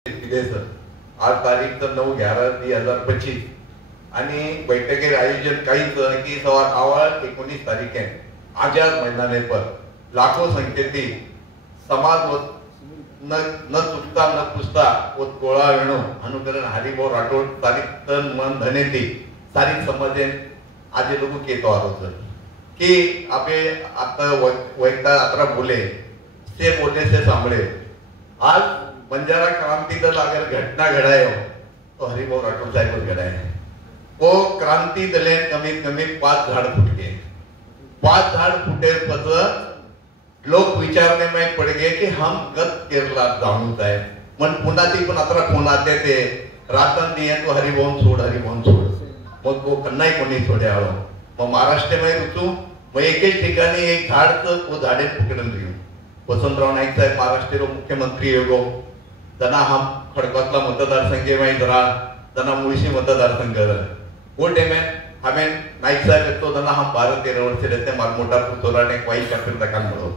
आज तारीख तर 9/11/2025 आणि बैठकीर आयोजन काहीच की सवार आवळ 19 तारीखें आझाद मैदाने पर लाखों संख्येती समाज न चुकता न पुसता वो गोळा वेणो अनुकरण हरिभाऊ राठोड तारीख तन मन धने थी सारी समाजे आज लोग केतो आरोप कि आपे आता वैता अतरा बोले से बोले से सांभळे आज बंजारा क्रांति दल अगर घटना घडाय तो हरिभाऊ राठोड साहेब घडाय वो क्रांति दले कमीत कमी 5 झाड़ फुटके 5 झाड़ फुटे पद लोग विचारने में पड़ गए कि हम गत केरला जाऊन जाए मन पुन्हा ती पण अतरा फोन आते ते रातन दिए तो हरिभाऊ सोड मग वो कन्नाई कोणी सोडे आलो मग महाराष्ट्र में रुचू मग एक ठिकाणी एक झाड तर वो झाडे फुकडन लिहू वसंतराव नाईक साहेब महाराष्ट्र मुख्यमंत्री योगो त्यांना हम खडकवासला मतदारसंघ में जरा त्यांना मुळशी मतदारसंघ वो टाइम हमें नाईक साहेब येतो त्यांना हम 12-13 वर्ष रहते मारमोटा पुतोराने वाईट कॅप्टन तकाल मिळो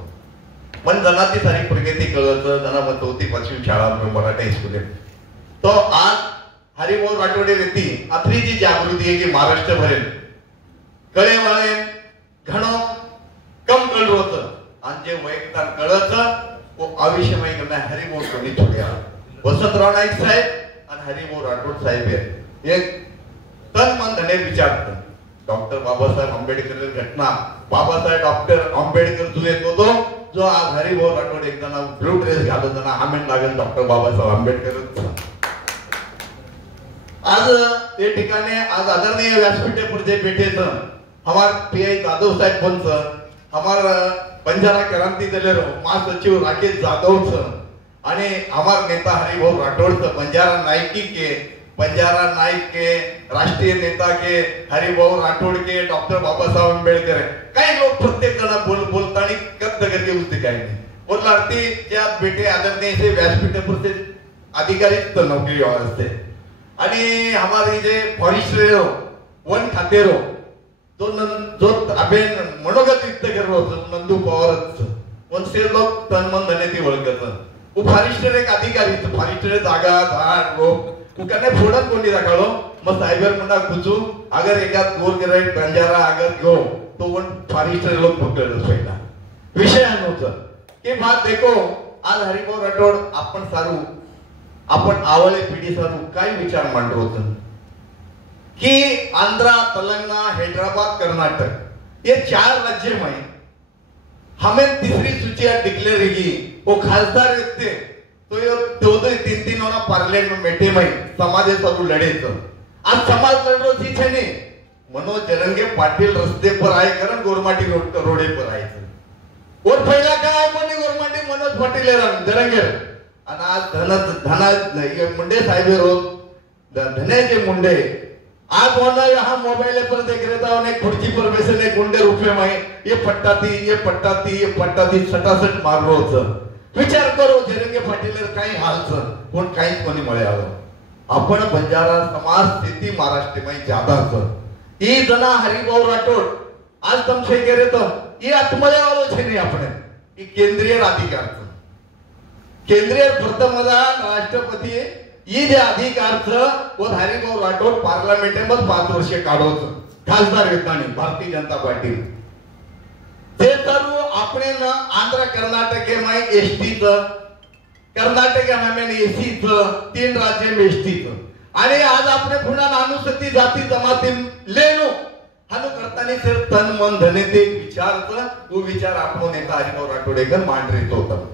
पण त्यांना ती सारी प्रगती कळत त्यांना मग 4th-5वी शाळा मराठा स्कूल तो आज हरिभाऊ राठोडे व्यक्ती आपली जी जागृती आहे की महाराष्ट्र भरेल कळे वाळे घणो कम कळ होत आणि जे वैयक्तिक कळत वो अविषयमय करणे हरिभाऊ कोणी छोड्या वसंतराव नाईक साहेब आणि हरिभाऊ राठोड साहेब एक तन मन धने विचारत डॉक्टर बाबासाहेब आंबेडकर घटना बाबासाहेब डॉक्टर आंबेडकर जो येतो तो जो आज हरिभाऊ राठोड एकदा ब्लू ड्रेस घालून त्यांना हामेन लागेल डॉक्टर बाबासाहेब आंबेडकर आज ये ठिकाणी आज आदरणीय व्यासपीठे पुरजे बैठे हमार पीआई जादव साहेब पंच हमार बंजारा क्रांति दलेरो महासचिव राकेश जाधव आणि हमार नेता हरिभाऊ राठोड बंजारा नाइक के राष्ट्रीय नेता के हरिभाऊ राठोड के डॉक्टर बाबा साहेब आंबेडकर काही लोग प्रत्येक जण बोलताना कब्द करके उसते काही नाही बोलला आरती ज्या बेटे आदरणीय से व्यासपीठे पुरजे अधिकारी नौकरी असते आणि हमारे जे फॉरेस्टर वन खाते जो अबेन मनोगत व्यक्त करत नंदू पवार पण से लोग तन मन धने ती ओळखत वो फॉरेस्टर एक अधिकारी फॉरेस्टर जागा झाड रोग तुकाने फोडत कोणी राखालो मग सायबर मंडा कुचू अगर एकात गोर गिराईक बंजारा अगर घेऊ तो वन फॉरेस्टर लोग पकडलं पहिला विषय नव्हता की बात देखो आज हरिभाऊ राठोड आपण आवळे पिढी सारू काय विचार मांडलो होतं कि आंध्रा तेलंगाना हैदराबाद कर्नाटक ये 4 राज्य में हमें तीसरी सूची डिक्लेयर की वो खासदार व्यक्ति तो ये 2-3 होना पार्लियामेंट में बैठे में समाज सारू लड़े आज समाज लड़ रो थी छने मनोज जरंगे पाटील रस्ते पर आए कारण गोरमाटी रोडे पर आए और पहला काय पण गोरमाटी मनोज पाटील जरंगे आणि आज मुंडे साहेब धने के मुंडे आज वाला यहाँ मोबाइल पर देख रहे था उन्हें खुर्ची पर वैसे ने गुंडे रुपये में ये पट्टाती सटासट मार रो विचार करो जरंगे पाटील काही हाल पण काहीच कोणी मळे आलो आपण बंजारा समाज स्थिती महाराष्ट्र में ज्यादा ई जना हरिभाऊ राठोड आज तुमसे कह रहे तो ये आत्मले वालो छे नहीं अपने ये केंद्रीय अधिकार केंद्रीय प्रथम राष्ट्रपती ये जे अधिकार वो हरिभाऊ राठोड पार्लमेंट में 5 वर्ष काढोच खासदार येतानी भारतीय जनता पार्टी ते सर्व आपणे न आंध्र कर्नाटक में एसटी कर्नाटक में एसी 3 राज्य में एसटी आणि आज आपणे पुन्हा अनुसूचित जाती जमाती लेनो हानु करतानी सिर्फ तन मन धने ते विचार वो विचार आपलो नेता हरिभाऊ राठोडेकर मांडरीत होता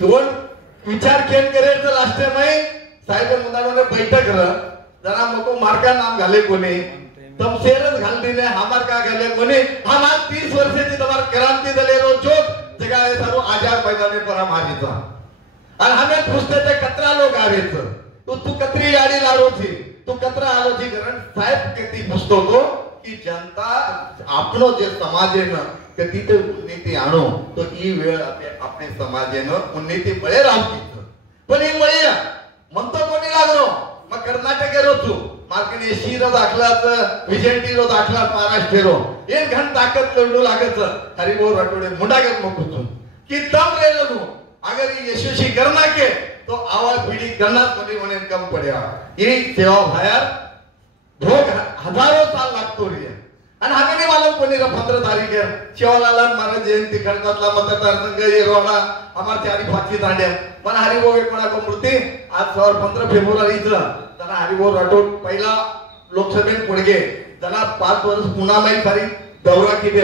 तो विचार केन करे तर राष्ट्र में साहेब मुदाने बैठक जना मको मार्का नाम घाले कोणी तम शेरच घाल दिले हमार का घाले कोणी हम आज 30 वर्ष से तुम्हार क्रांति दले रो जोत जगह सारो आजाद मैदाने पर हम आजीता और हमें पूछते थे कतरा लोग आ रहे थे तू कतरी गाड़ी लारो थी तू कतरा आलो थी कारण साहेब किती पुछतो तो की जनता आपनो जे समाजे न कती ते उन्नती आणो तो ई वेळ आपले समाजेनं उन्नती बळे राहती पण ही बळे म्हणतो कोणी लागलो मग कर्नाटक रोचू मार्कने शीरो दाखलात विजेंटीरो दाखलात महाराष्ट्ररो एक घंटा ताकद करू लागत हरिभाऊ राठोडे मुंडागत मग की तम रेलो अगर ये यशस्वी करना के तो आवाज पीढ़ी करना होने कम पड़ेगा ये सेवा भायर भोग हजारों साल लागतो रे आणि हागे नाही मालूम कोणी 15 तारीख है शिवलाल महाराज जयंती खडकातला मतदार संघ येरोडा आम्हाला चारी फाची दांड्या पण हरिभाऊ कोणाको मूर्ती आज 15 फेब्रुवारी तना हरिभाऊ राठोड पहिला लोकसभेत पुढे जना 5 वर्ष पुन्हा माई सारी दौरा केली